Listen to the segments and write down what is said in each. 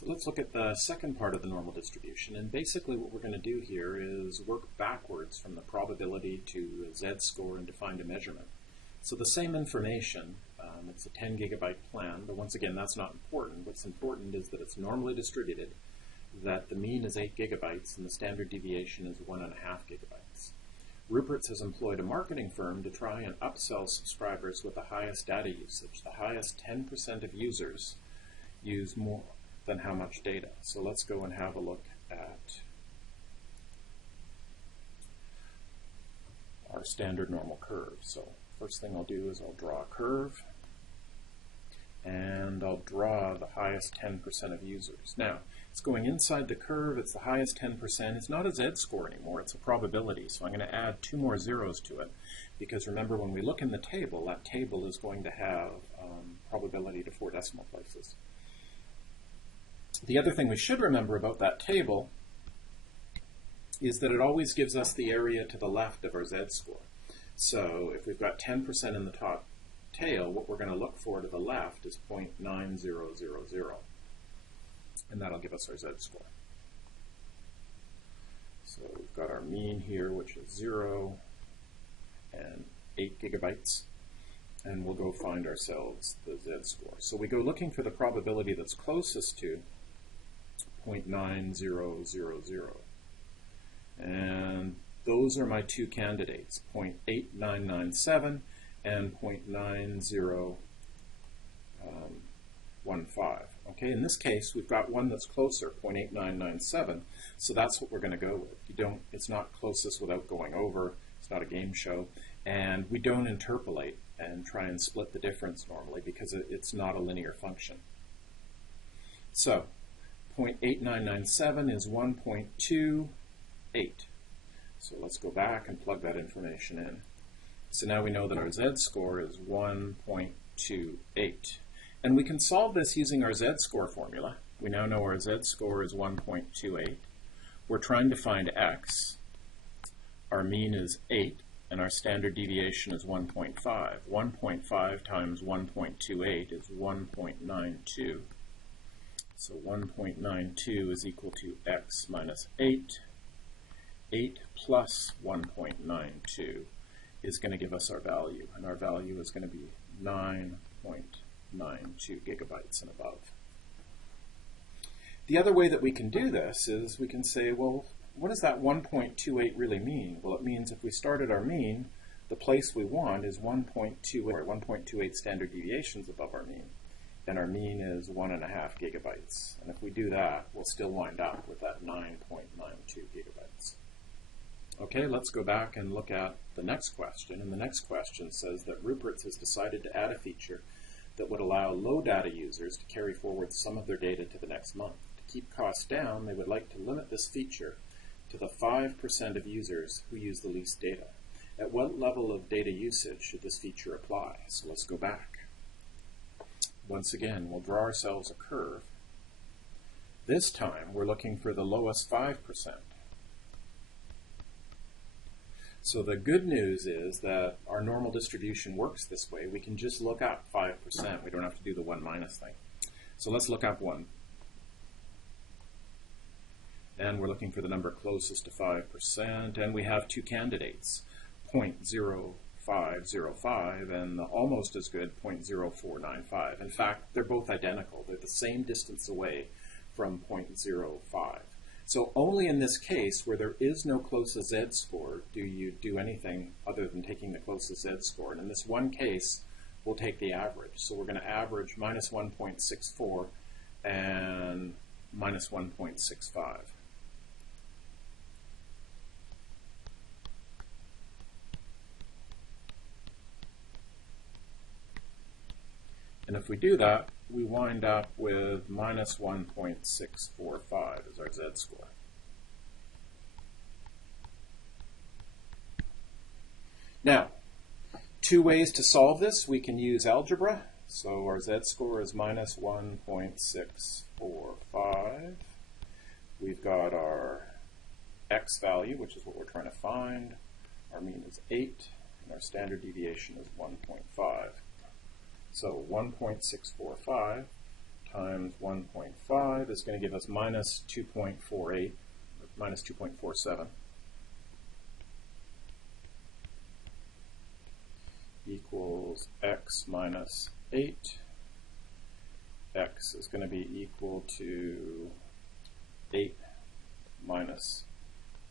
So let's look at the second part of the normal distribution, and basically what we're going to do here is work backwards from the probability to a z-score and to find a measurement. So the same information, it's a 10 gigabyte plan, but once again that's not important. What's important is that it's normally distributed, that the mean is 8 gigabytes and the standard deviation is 1.5 gigabytes. Rupert's has employed a marketing firm to try and upsell subscribers with the highest data usage. The highest 10% of users use more than how much data. So let's go and have a look at our standard normal curve. So first thing I'll do is I'll draw a curve, and I'll draw the highest 10% of users. Now, it's going inside the curve, it's the highest 10%. It's not a z-score anymore, it's a probability. So I'm going to add 2 more zeros to it, because remember when we look in the table, that table is going to have probability to 4 decimal places. The other thing we should remember about that table is that it always gives us the area to the left of our z-score. So if we've got 10% in the top tail, what we're going to look for to the left is 0.9000, and that'll give us our z-score. So we've got our mean here, which is 0 and 8 gigabytes, and we'll go find ourselves the z-score. So we go looking for the probability that's closest to 0.9000, and those are my two candidates, 0.8997 and 0.9015. Okay, in this case, we've got one that's closer, 0.8997, so that's what we're going to go with. It's not closest without going over, it's not a game show, and we don't interpolate and try and split the difference normally because it's not a linear function. So, 0.8997 is 1.28. So let's go back and plug that information in. So now we know that our z-score is 1.28. And we can solve this using our z-score formula. We now know our z-score is 1.28. We're trying to find x. Our mean is 8, and our standard deviation is 1.5. 1.5 times 1.28 is 1.92. So 1.92 is equal to x minus 8. 8 plus 1.92 is going to give us our value, and our value is going to be 9.92 gigabytes and above. The other way that we can do this is we can say, well, what does that 1.28 really mean? Well, it means if we start at our mean, the place we want is 1.28 standard deviations above our mean, and our mean is 1.5 gigabytes. And if we do that, we'll still wind up with that 9.92 gigabytes. Okay, let's go back and look at the next question. And the next question says that Rupert's has decided to add a feature that would allow low data users to carry forward some of their data to the next month. To keep costs down, they would like to limit this feature to the 5% of users who use the least data. At what level of data usage should this feature apply? So let's go back. Once again, we'll draw ourselves a curve. This time, we're looking for the lowest 5%. So the good news is that our normal distribution works this way. We can just look up 5%. We don't have to do the 1 minus thing. So let's look up 1. And we're looking for the number closest to 5. And we have two candidates, 0.0505 and the almost as good 0.0495. In fact, they're both identical. They're the same distance away from 0.05. So only in this case, where there is no closest z-score, do you do anything other than taking the closest z-score. And in this one case, we'll take the average. So we're going to average minus 1.64 and minus 1.65. And if we do that, we wind up with minus 1.645 as our z-score. Now, two ways to solve this. We can use algebra. So our z-score is minus 1.645. We've got our x value, which is what we're trying to find. Our mean is 8, and our standard deviation is 1.5. So 1.645 times 1.5 is going to give us minus 2.48, minus 2.47. Equals x minus 8. X is going to be equal to 8 minus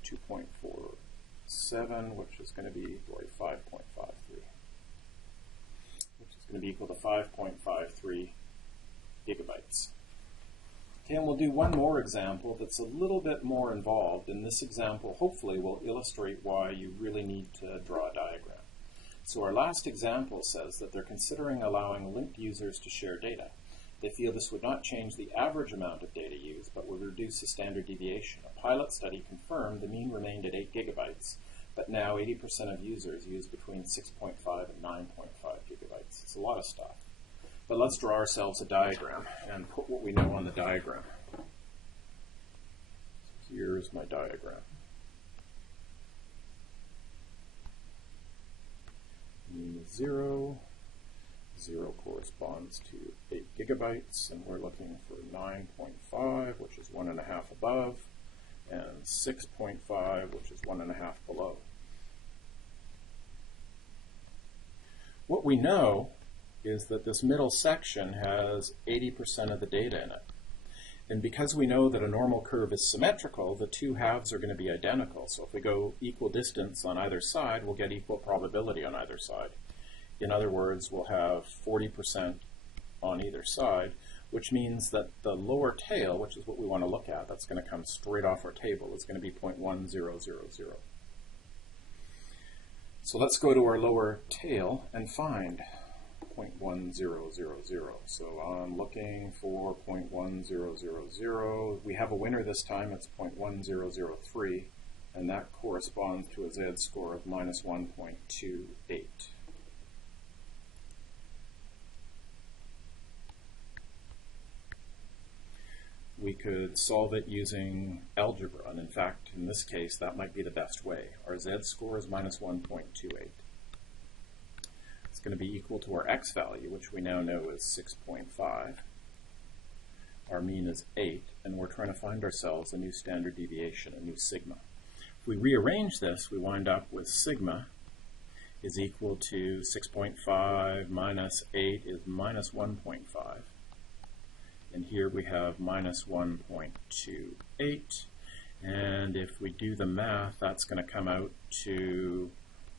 2.47, which is going to be equal to 5.53, which is going to be equal to 5.53 gigabytes. Okay, and we'll do one more example that's a little bit more involved, and this example hopefully will illustrate why you really need to draw a diagram. So our last example says that they're considering allowing linked users to share data. They feel this would not change the average amount of data used, but would reduce the standard deviation. A pilot study confirmed the mean remained at 8 gigabytes, but now 80% of users use between 6.5 and 9.5 gigabytes. It's a lot of stuff. But let's draw ourselves a diagram and put what we know on the diagram. So here's my diagram. Mean is 0. 0 corresponds to 8 gigabytes, and we're looking for 9.5, which is 1.5 above, and 6.5, which is 1.5 below. What we know is that this middle section has 80% of the data in it. And because we know that a normal curve is symmetrical, the two halves are going to be identical. So if we go equal distance on either side, we'll get equal probability on either side. In other words, we'll have 40% on either side, which means that the lower tail, which is what we want to look at, that's going to come straight off our table, is going to be 0.1000. So let's go to our lower tail and find 0.1000. So I'm looking for 0.1000. We have a winner this time. It's 0.1003, and that corresponds to a z-score of minus 1.28. We could solve it using algebra, and in fact, in this case, that might be the best way. Our z-score is minus 1.28. It's going to be equal to our x value, which we now know is 6.5. Our mean is 8, and we're trying to find ourselves a new standard deviation, a new sigma. If we rearrange this, we wind up with sigma is equal to 6.5 minus 8 is minus 1.5. And here we have minus 1.28. And if we do the math, that's going to come out to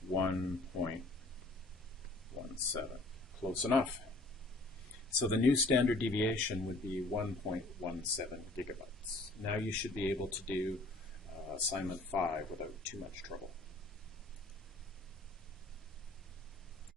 1.17. Close enough. So the new standard deviation would be 1.17 gigabytes. Now you should be able to do assignment 5 without too much trouble.